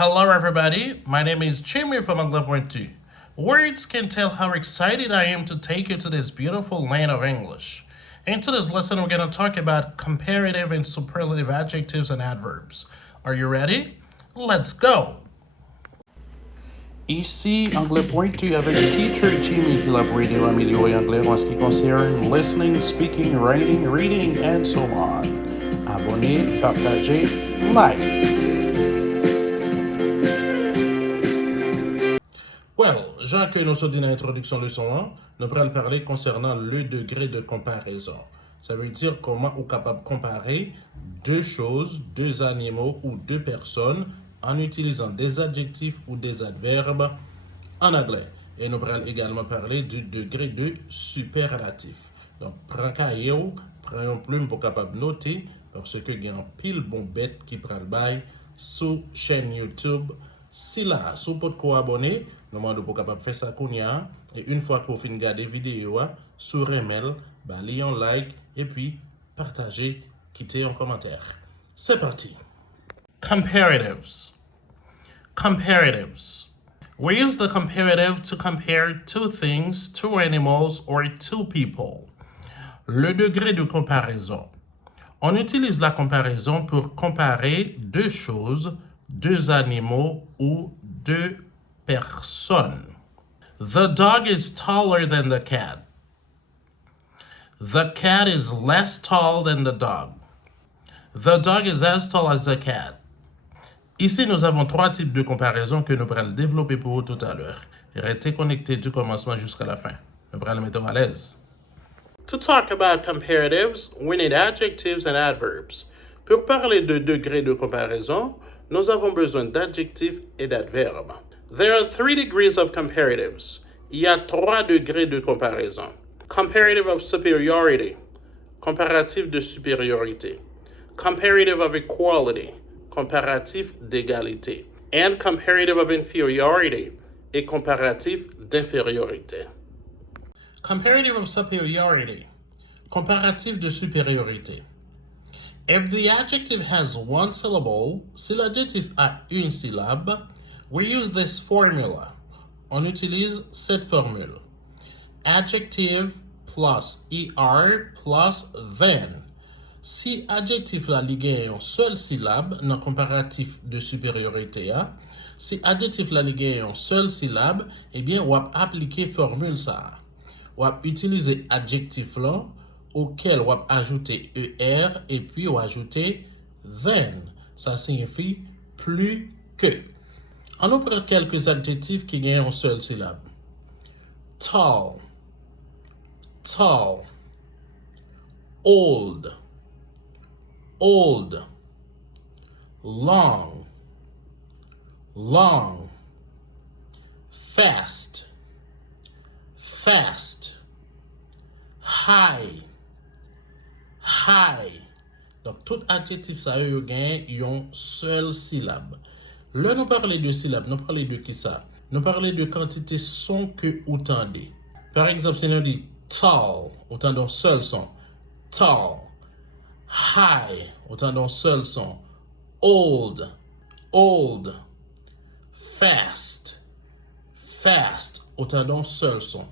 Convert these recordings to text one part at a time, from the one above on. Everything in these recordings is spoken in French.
Hello, everybody. My name is Jimmy from Anglais Point 2. Words can tell how excited I am to take you to this beautiful land of English. In today's lesson, we're going to talk about comparative and superlative adjectives and adverbs. Are you ready? Let's go! Ici, Anglais Point 2 avec Teacher Jimmy qui l'a pour aider à améliorer l'anglais en ce qui concerne listening, speaking, writing, reading, and so on. Abonnez, partagez, like. Well, Jacques, nous sommes dans l'introduction leçon 1, nous allons parler concernant le degré de comparaison. Ça veut dire comment on est capable de comparer deux choses, deux animaux ou deux personnes en utilisant des adjectifs ou des adverbes en anglais. Et nous allons également parler du degré de superlatif. Donc, prends cahier, prends une plume pour capable noter parce que il y a un pile bon bête qui prend le bail sur chaîne YouTube. Si là, si vous pouvez abonner, nous demandons pour capable faire ça kounya et une fois que vous finissez de regarder la vidéo sur email, lisez un like et puis partagez, quittez un commentaire. C'est parti. Comparatives. Comparatives. We use the comparative to compare two things, two animals, or two people. Le degré de comparaison. On utilise la comparaison pour comparer deux choses, deux animaux ou deux personnes. The dog is taller than the cat. The cat is less tall than the dog. The dog is as tall as the cat. Ici, nous avons trois types de comparaisons que nous allons développer pour vous tout à l'heure. Restez connectés du commencement jusqu'à la fin. Nous allons mettre à l'aise. To talk about comparatives, we need adjectives and adverbs. Pour parler de degré de comparaison, nous avons besoin d'adjectifs et d'adverbes. There are 3 degrees of comparatives. Il y a 3 degrés de comparaison. Comparative of superiority, comparatif de supériorité. Comparative of equality, comparatif d'égalité. And comparative of inferiority, et comparatif d'infériorité. Comparative of superiority, comparatif de supériorité. If the adjective has one syllable, si l'adjectif a une syllabe, we use this formula. On utilise cette formule. Adjective plus er plus than. Si adjectif la ligue une seule syllabe dans comparatif de supériorité, si adjectif la ligue une seule syllabe, eh bien, on va appliquer formule ça. On va utiliser adjectif là auquel on va ajouter er et puis on va ajouter than. Ça signifie plus que. On nous prend quelques adjectifs qui gagnent une seule syllabe. Tall, tall. Old, old. Long, long. Fast, fast. High, high. Donc, tout adjectif ça gagne une seule syllabe. Là, nous parlons de syllabes, nous parlons de qui ça? Nous parlons de quantité son que vous entendez. Par exemple, si nous dit tall, vous entendez un seul son. Tall. High, vous entendez un seul son. Old, old. Fast, fast, vous entendez un seul son.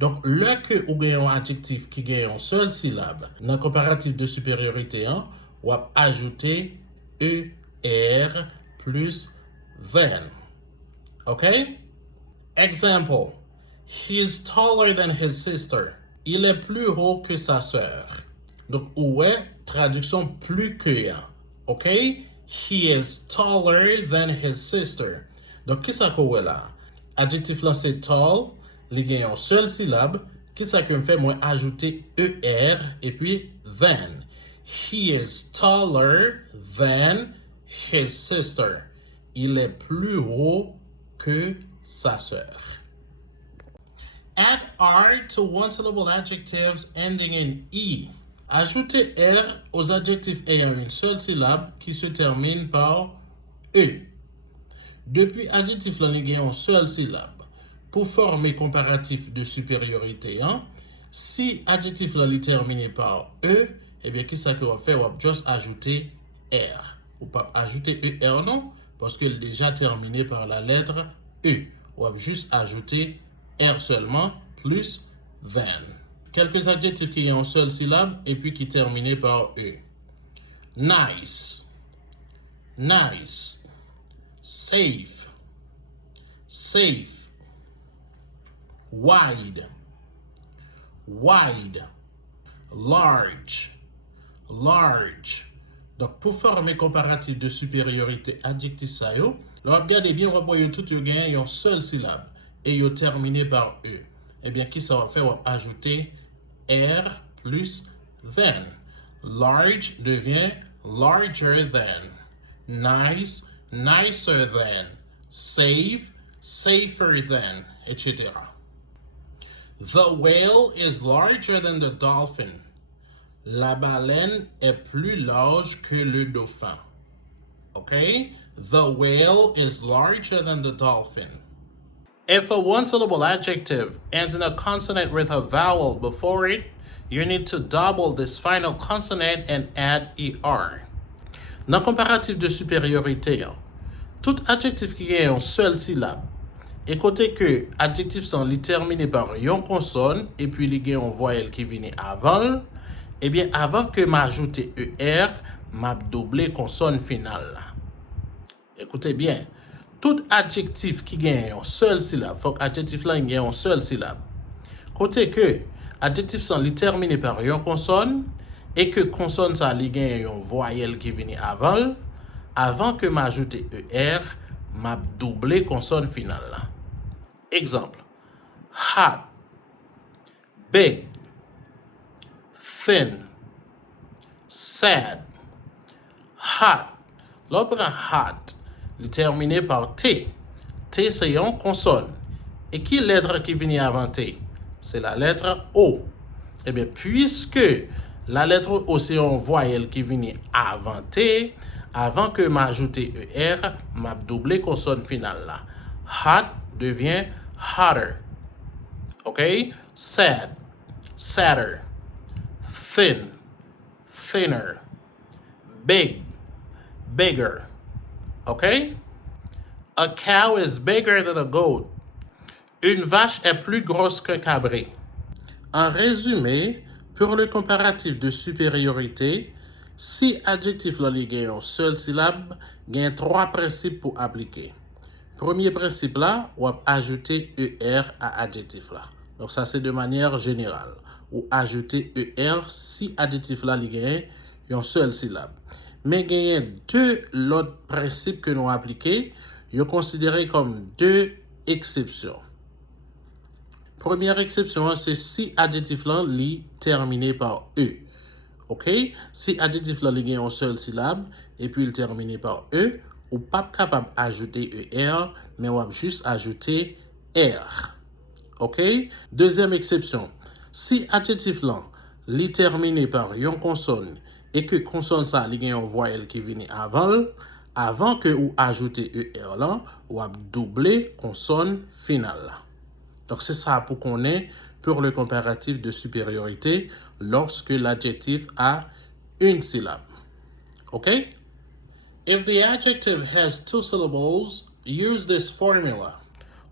Donc, là que vous avez un adjectif qui gagne une seule syllabe, dans le comparatif de supériorité, on va ajouter ER plus than. Okay? Example. He is taller than his sister. Il est plus haut que sa sœur. Donc, ouais, traduction plus que. Okay? He is taller than his sister. Donc, qu'est-ce que là? Adjectif là, c'est tall. Il y a une seule syllabe. Qu'est-ce que me fait? Moi, ajouter ER et puis than. He is taller than his sister. Il est plus haut que sa sœur. Add R to one-syllable adjectives ending in E. Ajoutez R aux adjectifs ayant une seule syllabe qui se termine par E. Depuis adjectif là, il y a une seule syllabe. Pour former comparatif de supériorité, si adjectif là, il terminé par E, eh bien, qu'est-ce qu'on va faire? On va juste ajouter R. Ou pas ajouter ER, non? parce qu'il est déjà terminé par la lettre E. On va juste ajouter R seulement plus than. Quelques adjectifs qui ont une seule syllabe et puis qui terminent par E. Nice, nice, safe, safe, wide, wide, large, large. Donc, pour former comparatif de supériorité adjectif ça yo, regardez bien, on va voir tout gain une seule syllabe et yo terminé par E. Eh bien, qui ça va faire? On va ajouter R plus than. Large devient larger than. Nice, nicer than. Safe, safer than, etc. The whale is larger than the dolphin. La baleine est plus large que le dauphin. Okay? The whale is larger than the dolphin. If a one-syllable adjective ends in a consonant with a vowel before it, you need to double this final consonant and add ER. Dans comparatif de supériorité, tout adjectif qui a une seule syllabe, et côté que adjectif sont terminés par une consonne et puis il y a une voyelle qui vient avant, eh bien avant que m'ajoute ER, m'a doublé consonne finale. Écoutez bien, tout adjectif qui gagne une seule syllabe, faut que adjectif là ait une seule syllabe. Côté que adjectif sont terminés par une consonne et que consonne ça gagne une voyelle qui vient avant que m'ajoute ER, m'a doublé consonne finale là. Exemple, hot, big, thin, sad, hot. L'autre hot, il est terminé par T. T, c'est une consonne. Et qui lettre qui vient avant T? C'est la lettre O. Eh bien, puisque la lettre O, c'est une voyelle qui vient avant T, avant que m'ajoute ER, m'a doublé consonne finale là. Hot devient hotter. OK? Sad, sadder. Thin, thinner. Big, bigger. OK? A cow is bigger than a goat. Une vache est plus grosse qu'un cabri. En résumé, pour le comparatif de supériorité, si adjectif là li gen une seule syllabe, gen trois principes pour appliquer. Premier principe là, on va ajouter ER à adjectif là. Donc ça c'est de manière générale. Ou ajouter ER si adjectif là li gen une seule syllabe. Mais il y a deux autres principes que nous appliquons, ils sont considérés comme deux exceptions. Première exception, c'est si adjectif là est terminé par E. OK? Si adjectif là a une seule syllabe et puis il terminé par E, ou pas capable d'ajouter ER, mais on va juste ajouter R. OK? Deuxième exception, si adjectif là est terminé par une consonne et que consonne ça li gen une voyelle qui vient avant que ou ajouter ER là, ou a doubler consonne finale là. Donc c'est ça pour qu'on ait pour le comparatif de supériorité lorsque l'adjectif a une syllabe. OK? If the adjective has two syllables, use this formula.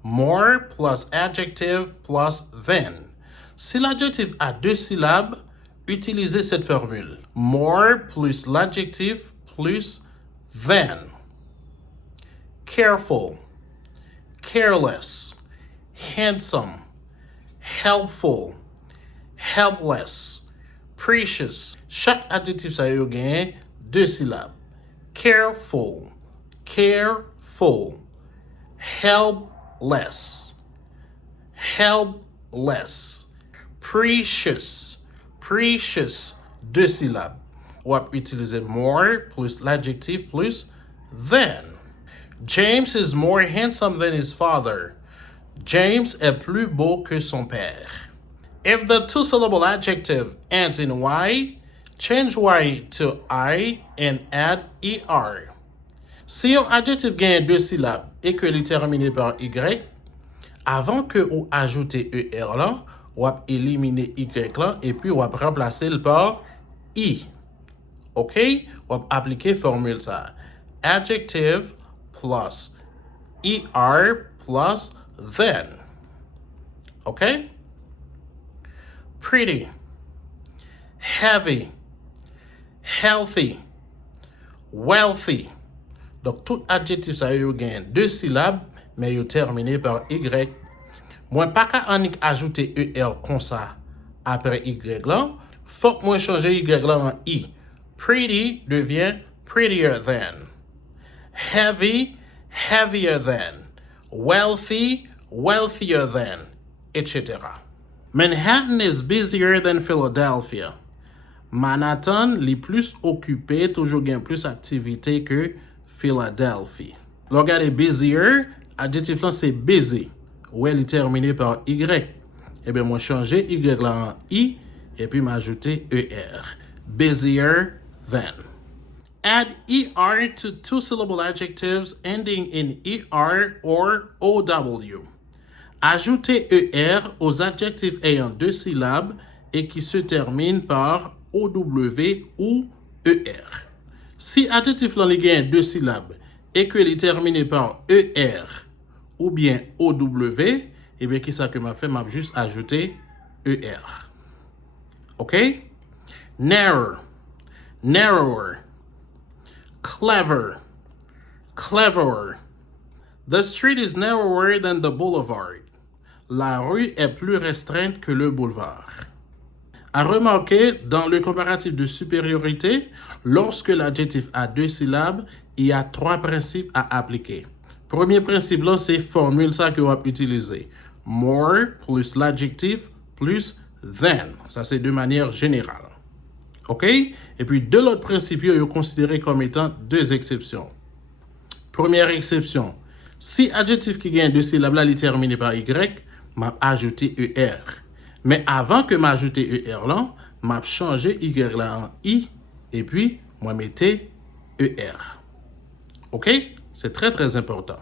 More plus adjective plus than. Si l'adjectif a deux syllabes, utilisez cette formule. More plus l'adjectif plus than. Careful, careless, handsome, helpful, helpless, precious. Chaque adjectif ça yo gagne deux syllabes. Careful, careful, helpless, helpless, precious, precious, deux syllabes. On va utiliser more plus l'adjectif plus than. James is more handsome than his father. James est plus beau que son père. If the two-syllable adjective ends in Y, change Y to I and add ER. Si un adjectif gagne deux syllabes et que il est terminé par Y, avant que vous ajoutez ER là, vous éliminer Y là et puis vous remplacer le par I. OK? Vous appliquer formule ça. Adjective plus er plus then. Okay? Pretty, heavy, healthy, wealthy. Donc, tout adjectif ça yo gen deux syllabes, mais yo terminé par y. Moi pas qu'à ajouter er comme ça après y là. Faut que moi changer y là en i. Pretty devient prettier than. Heavy, heavier than. Wealthy, wealthier than, etc. Manhattan is busier than Philadelphia. Manhattan li plus occupé, toujours gen plus activité que Philadelphie. Regardez busier, adjectif là c'est busy. Ouais, il est terminé par y. Eh bien, moi changer y là en i et puis m'ajouter er. Busier than. Add er to two-syllable adjectives ending in er or ow. Ajoutez er aux adjectifs ayant deux syllabes et qui se terminent par ow ou er. Si adjectif là a deux syllabes et que est terminé par er ou bien ow, et bien qui ça que m'a fait, m'a juste ajouter er. OK? Narrow, narrower, clever, cleverer. The street is narrower than the boulevard. La rue est plus restreinte que le boulevard. À remarquer, dans le comparatif de supériorité, lorsque l'adjectif a deux syllabes, il y a trois principes à appliquer. Premier principe là, c'est formule ça que vous avez utilisé. More plus l'adjectif plus than. Ça, c'est de manière générale. OK? Et puis, deux autres principes, vous considérez comme étant deux exceptions. Première exception, si adjectif qui gagne deux syllabes là, il est terminé par y, m'a ajouté er. Mais avant que m'ajoute er là, m'a changé y là en i et puis moi mettez er. OK? C'est très très important.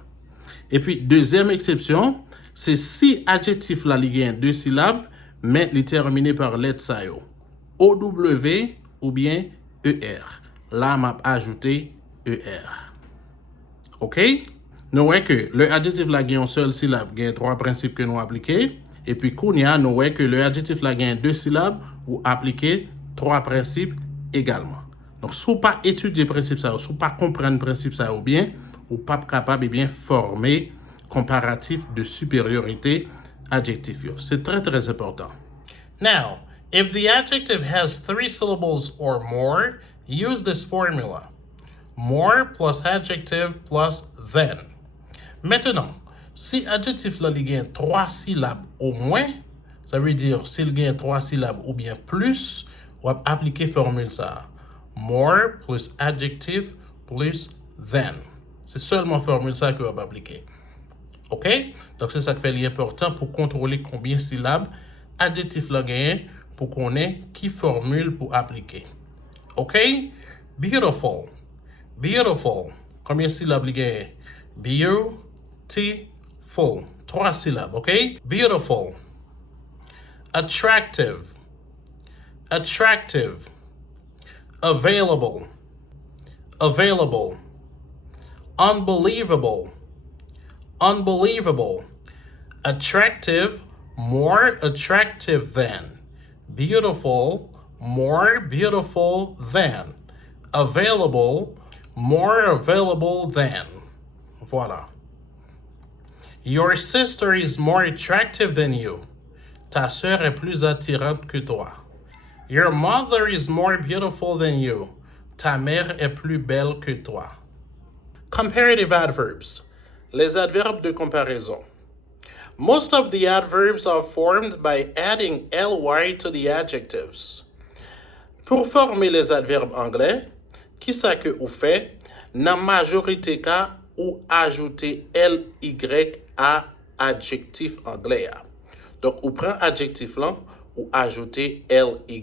Et puis deuxième exception, c'est si adjectif là il gagne deux syllabes mais il est terminé par lettre ça yo. ow ou bien er. Là m'a ajouté er. OK? Nous voyons que le adjectif là gagne une seule syllabe, gagne trois principes que nous appliquons. Et puis, nous voyons que le adjectif là gagne deux syllabes ou appliquer trois principes également. Donc, si vous pas étudier le principe ça, si vous pas comprendre le principe ça ou bien, ou pas capable de bien former comparatif de supériorité adjectif. C'est très très important. Now, if the adjective has three syllables or more, use this formula. More plus adjective plus than. Maintenant, si adjectif là il gagne trois syllabes au moins, ça veut dire s'il gagne trois syllabes ou bien plus, on va appliquer formule ça. More plus adjective plus than. C'est seulement formule ça que on va appliquer. OK? Donc c'est ça qui fait l'important pour contrôler combien de syllabes adjectif là gagne pour qu'on ait qui formule pour appliquer. OK? Beautiful. Beautiful. Combien de syllabes il gagne? Beautiful. Trois syllabes, OK? Beautiful. Attractive. Attractive. Available. Available. Unbelievable. Unbelievable. Attractive, more attractive than. Beautiful, more beautiful than. Available, more available than. Voilà. Your sister is more attractive than you. Ta sœur est plus attirante que toi. Your mother is more beautiful than you. Ta mère est plus belle que toi. Comparative adverbs. Les adverbes de comparaison. Most of the adverbs are formed by adding ly to the adjectives. Pour former les adverbes anglais, qui ça que ou fait? Dans majorité cas, ou ajouter ly à adjectif anglais. Donc, ou prend adjectif là, ou ajouter ly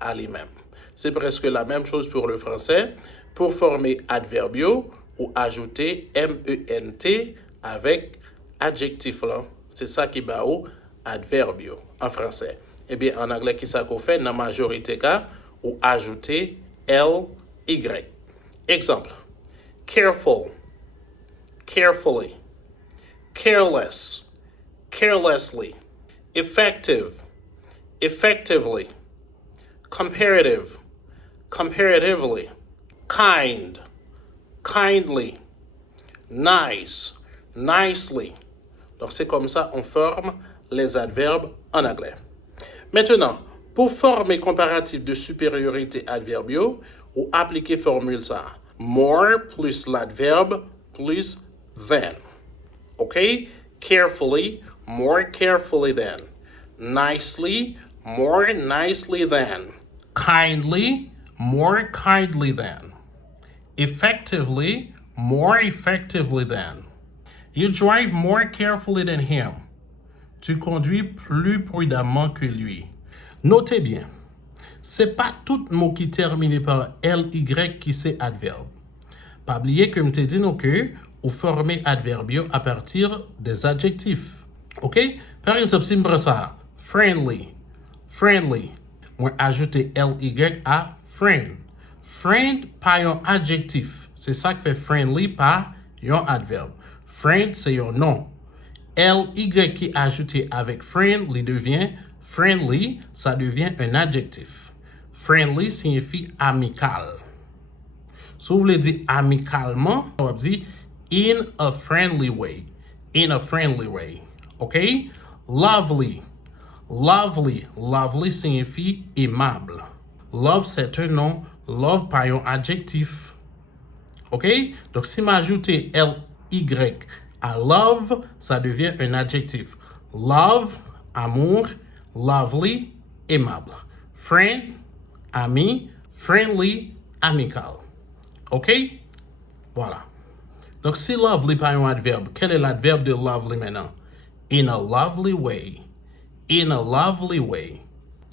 à lui-même. C'est presque la même chose pour le français. Pour former adverbio, ou ajouter ment avec adjectif là. C'est ça qui va au adverbio en français. Eh bien, en anglais, qui ça qu'on fait? Dans la majorité cas, ou ajouter ly. Exemple. Careful. carefully, careless, carelessly, effective, effectively, comparative, comparatively, kind, kindly, nice, nicely. Donc c'est comme ça on forme les adverbes en anglais. Maintenant, pour former comparatif de supériorité adverbiaux, ou appliquer formule ça. More plus l'adverbe plus than. OK? Carefully, more carefully than. Nicely, more nicely than. Kindly, more kindly than. Effectively, more effectively than. You drive more carefully than him. Tu conduis plus prudemment que lui. Notez bien, c'est pas tout mot qui termine par ly qui c'est adverbe. Pas oublier que je te dis non que ou former adverbiaux à partir des adjectifs. OK? Par exemple, si je prends ça, friendly, friendly, moi ajouter ly à friend. Friend pas un adjectif. C'est ça qui fait friendly pas un adverbe. Friend c'est un nom. ly qui est ajouté avec friend, il devient friendly, ça devient un adjectif. Friendly signifie amical. Si vous voulez dire amicalement, on va dire in a friendly way. In a friendly way. OK? Lovely. Lovely. Lovely signifie aimable. Love, c'est un nom. Love, pas un adjectif. OK? Donc, si m'ajoute ly à love, ça devient un adjectif. Love, amour. Lovely, aimable. Friend, ami. Friendly, amical. OK? Voilà. Donc, si lovely pas un adverbe, quel est l'adverbe de lovely maintenant? In a lovely way. In a lovely way.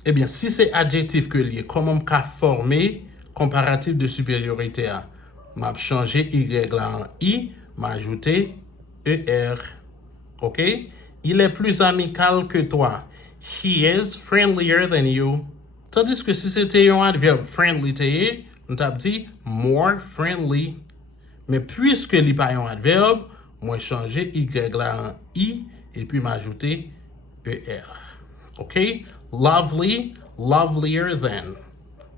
Eh bien, si c'est adjectif que lié, comment on peut former comparatif de supériorité à? M'a changé y là en i, m'a ajouté er. OK? Il est plus amical que toi. He is friendlier than you. Tandis que si c'était un adverbe friendly, on t'a dit more friendly. Mais puisque il n'y a pas un adverbe, moi changer y là en i et puis m'ajouter er. OK? Lovely, lovelier than.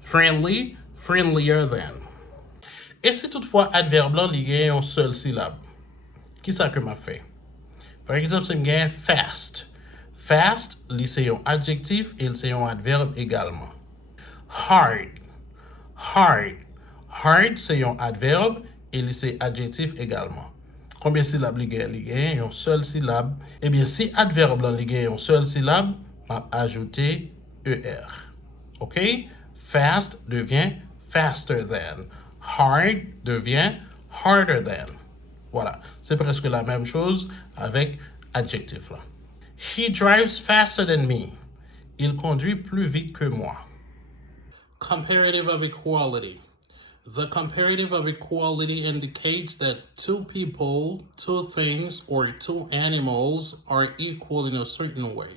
Friendly, friendlier than. Et si toutefois adverbe là il y a une seule syllabe, qui ça que m'a fait? Par exemple, c'est un fast. Fast, c'est un adjectif et c'est un adverbe également. Hard. Hard. Hard, c'est un adverbe et c'est adjectif également. Combien de syllabes il y a? Une seule syllabe. Eh bien, si adverbe là, il y a une seule syllabe, on va ajouter er. OK? Fast devient faster than. Hard devient harder than. Voilà, c'est presque la même chose avec adjectif là. He drives faster than me. Il conduit plus vite que moi. Comparative of equality. The comparative of equality indicates that two people, two things, or two animals are equal in a certain way.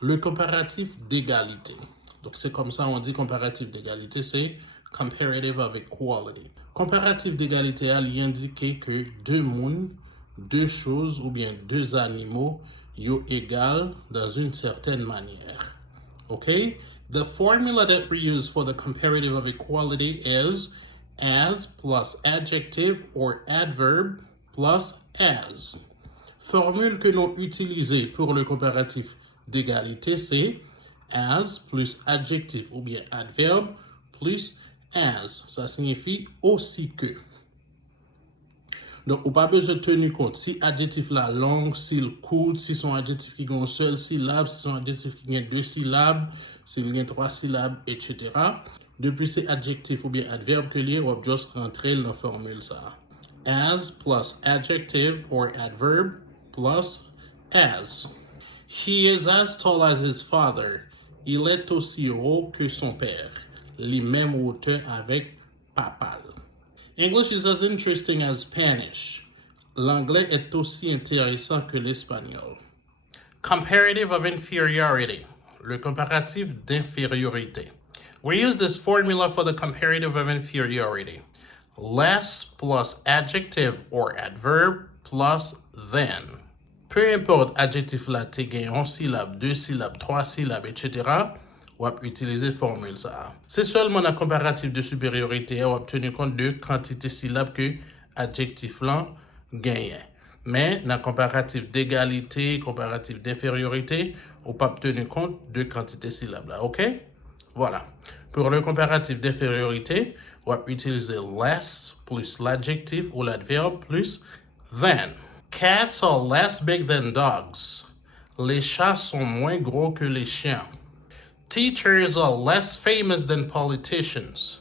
Le comparatif d'égalité. Donc c'est comme ça on dit comparatif d'égalité, c'est comparative of equality. Comparatif d'égalité a indiqué que deux mondes, deux choses ou bien deux animaux sont égaux dans une certaine manière. Okay? The formula that we use for the comparative of equality is as plus adjective or adverb plus as. Formule que nous utilisons pour le comparatif d'égalité, c'est as plus adjectif ou bien adverbe plus as. Ça signifie aussi que. Donc, on n'a pas besoin de tenir compte si adjectif la langue, s'il court, si son adjectif qui a une seule syllabe, si son adjectif qui a deux syllabes, s'il y a trois syllabes, etc. Depuis ces adjectifs ou bien adverbes que lié, on va juste rentrer dans la formule ça. As plus adjective or adverb plus as. He is as tall as his father. Il est aussi haut que son père. Les mêmes hauteurs avec papa. English is as interesting as Spanish. L'anglais est aussi intéressant que l'espagnol. Comparative of inferiority. Le comparatif d'infériorité. We use this formula for the comparative of inferiority. less plus adjective or adverb plus than. Peu importe adjectif là te gen 1 syllabe, 2 syllabes, 3 syllabes, etc., ou ap utiliser formule ça. C'est seulement dans comparatif de supériorité ou ap tenu compte de quantité syllabes que adjectif là gagne. Mais dans comparatif d'égalité, comparatif d'infériorité, ou pas tenu compte de quantité syllabes là, ok? Voilà. Pour le comparatif d'infériorité, on va utiliser less plus l'adjectif ou l'adverbe plus than. Cats are less big than dogs. Les chats sont moins gros que les chiens. Teachers are less famous than politicians.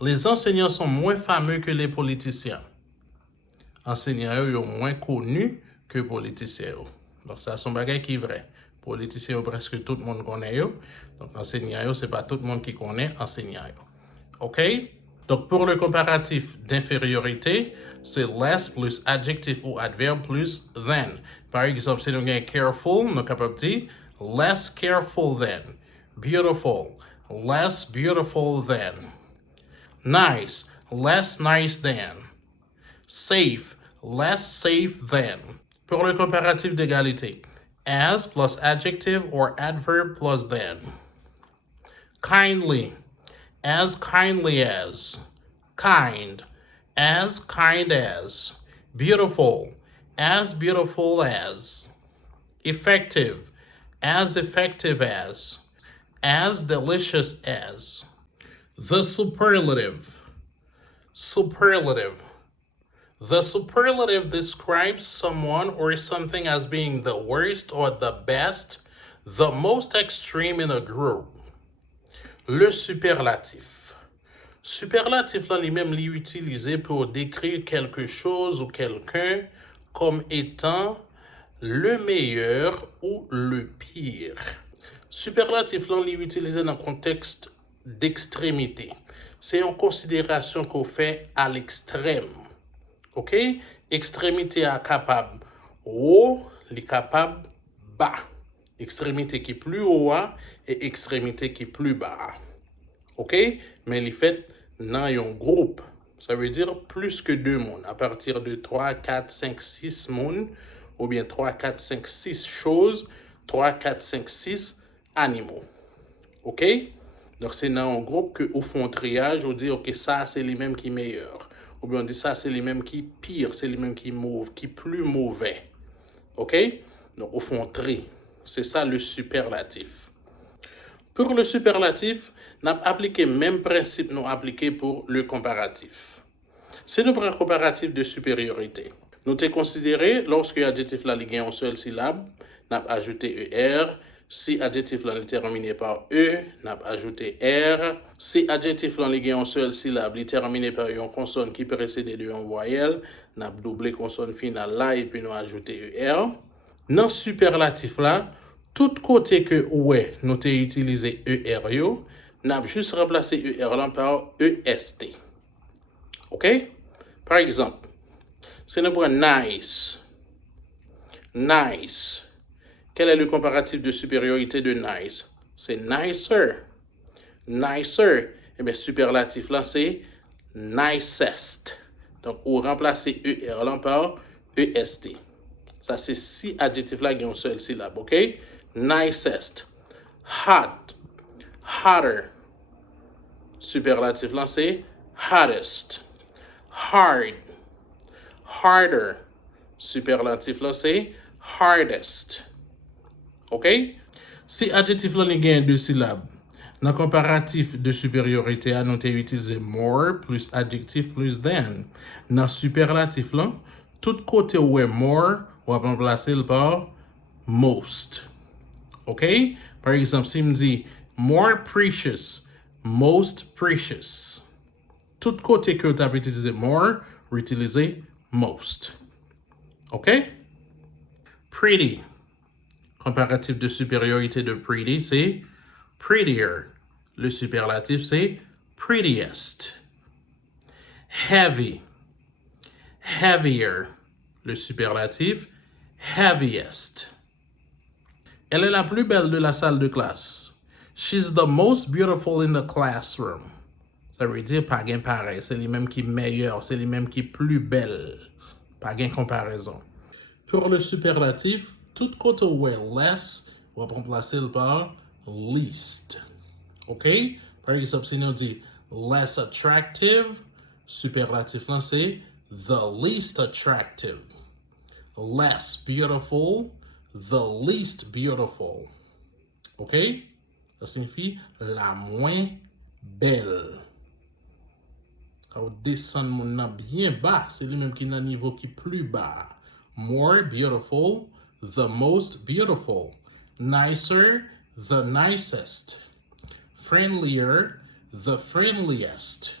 Les enseignants sont moins fameux que les politiciens. Enseignants sont moins connus que les politiciens. Donc ça, c'est un bagage qui est vrai. Politiciens, presque tout le monde connaît. Donc enseignants, ce n'est pas tout le monde qui connaît enseignants. OK? Donc pour le comparatif d'infériorité, c'est less plus adjectif ou adverbe plus than. Par exemple, si nous avons careful, nous sommes capables de dire less careful than. Beautiful, less beautiful than. Nice, less nice than. Safe, less safe than. Pour le comparatif d'égalité, as plus adjective or adverb plus than. Kindly, as kindly as. Kind, as kind as. Beautiful, as beautiful as. Effective, as effective as. As delicious as. The superlative. Superlative. The superlative describes someone or something as being the worst or the best, the most extreme in a group. Le superlatif. Superlatif là lui-même lui utilisé pour décrire quelque chose ou quelqu'un comme étant le meilleur ou le pire. Superlatif là lui utilisé dans le contexte d'extrémité. C'est une considération qu'on fait à l'extrême. OK? Extrémité à capable haut, les capable bas. Extrémité qui est plus haut et extrémité qui est plus bas. OK? Mais les fait dans un groupe. Ça veut dire plus que 2 mondes. À partir de 3, 4, 5, 6 mondes, ou bien 3, 4, 5, 6 choses, 3, 4, 5, 6 animaux. OK? Donc, c'est dans un groupe que au fond triage, on dit, OK, ça, c'est les mêmes qui sont meilleurs. Ou bien on dit ça, c'est les mêmes qui pire, c'est les mêmes qui plus mauvais. OK? Donc, au fond tri. C'est ça le superlatif. Pour le superlatif, nous avons appliqué le même principe nous appliqué pour le comparatif. Si nous prenons un comparatif de supériorité, nous avons considéré, lorsque l'adjectif là, il y a une seule syllabe, nous avons ajouté ER. Si l'adjectif là est terminé par E, nous avons ajouté R. Si l'adjectif là est une seule syllabe, il est terminé par une consonne qui précède de une voyelle, nous avons doublé consonne finale là et puis nous avons ajouté ER. Dans le superlatif là, tout côté que ouais, nous avons utilisé ER, nous avons juste remplacé ER là par EST. OK? Par exemple, si nous prenons nice, nice. Quel est le comparatif de supériorité de nice? C'est nicer. Nicer. Et bien, superlatif là, c'est nicest. Donc, on remplace ER là par EST. Ça, c'est 6 adjectifs là qui ont une seule syllabe, OK? Nicest. Hot. Hotter. Superlatif là, c'est hottest. Hard. Harder. Superlatif là, c'est hardest. OK? Si adjectif là gagne 2 syllabes, dans comparatif de supériorité, nous avons utilisé more plus adjectif plus than. Dans superlatif là, tout côté où est more, on va remplacer par most. OK? Par exemple, si me dit more precious, most precious. Tout côté que tu as utilisé more, utiliser most. OK? Pretty. Comparatif de supériorité de pretty, c'est prettier. Le superlatif, c'est prettiest. Heavy. Heavier. Le superlatif, heaviest. Elle est la plus belle de la salle de classe. She's the most beautiful in the classroom. ça veut dire pas gain pareil, c'est les mêmes qui meilleur, c'est les mêmes qui plus belle. Pas gain comparaison. Pour le superlatif, tout côté où est less, on va remplacer par least. OK? Par exemple, si nous dit less attractive, superlatif là c'est the least attractive. Less beautiful, the least beautiful. OK? Ça signifie la moins belle. Quand on descend mon bien bas, c'est lui-même qui est un niveau qui est plus bas. More beautiful, the most beautiful. Nicer, the nicest. Friendlier, the friendliest.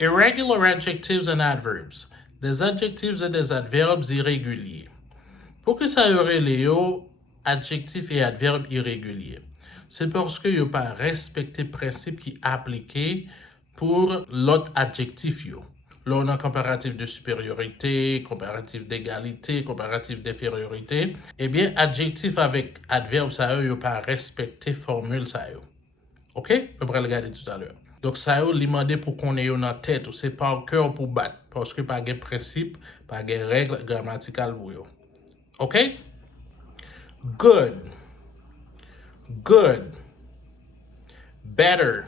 Irregular adjectives and adverbs. Des adjectifs et des adverbes irréguliers. Pour que ça aurait les adjectifs et adverbes irréguliers, c'est parce que yo pas respecté principe qui appliqué pour l'autre adjectif yo. Là, on a comparatif de supériorité, comparatif d'égalité, comparatif d'infériorité. Eh bien, adjectif avec adverbe, ça yo pas respecté formule ça yo. OK? On va regarder tout à l'heure. Donc, ça yo demandé pour qu'on ait dans tête, c'est par cœur pour battre, parce que pas de principe, pas de règle grammaticale pour yo. OK? Good. Good. Better.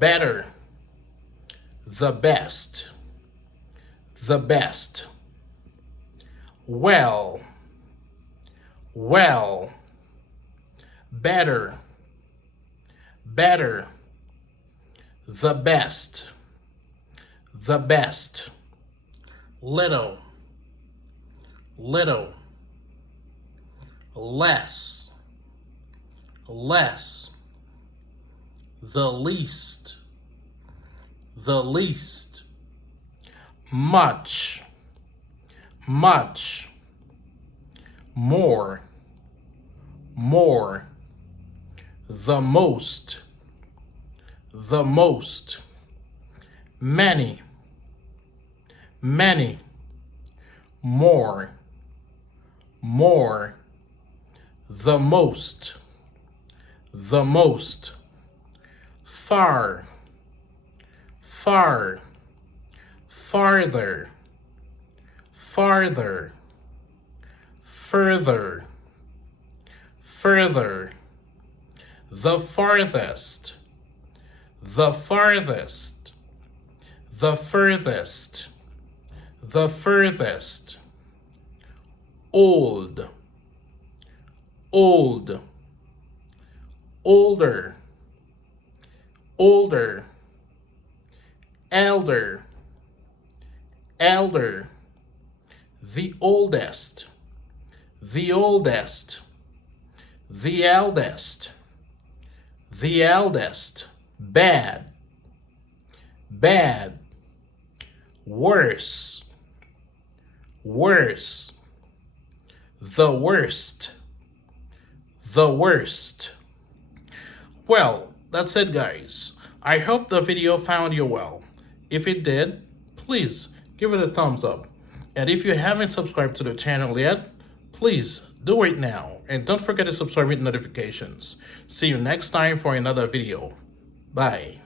Better. The best. The best. Well. Well. Better. Better. The best. The best. Little. Little. Less. Less. The least. The least. Much. Much. More. More. The most. The most. Many. Many. More. More. The most. The most. Far. Far. Farther. Farther. Further. Further. The farthest. The farthest. The furthest. The furthest. Old. Old. Older. Older. Elder. Elder. The oldest. The oldest. The eldest. The eldest. Bad. Bad. Worse. Worse. The worst. The worst. Well, that's it, guys. I hope the video found you well. If it did, please give it a thumbs up. And if you haven't subscribed to the channel yet, please do it now. And don't forget to subscribe with notifications. See you next time for another video. Bye.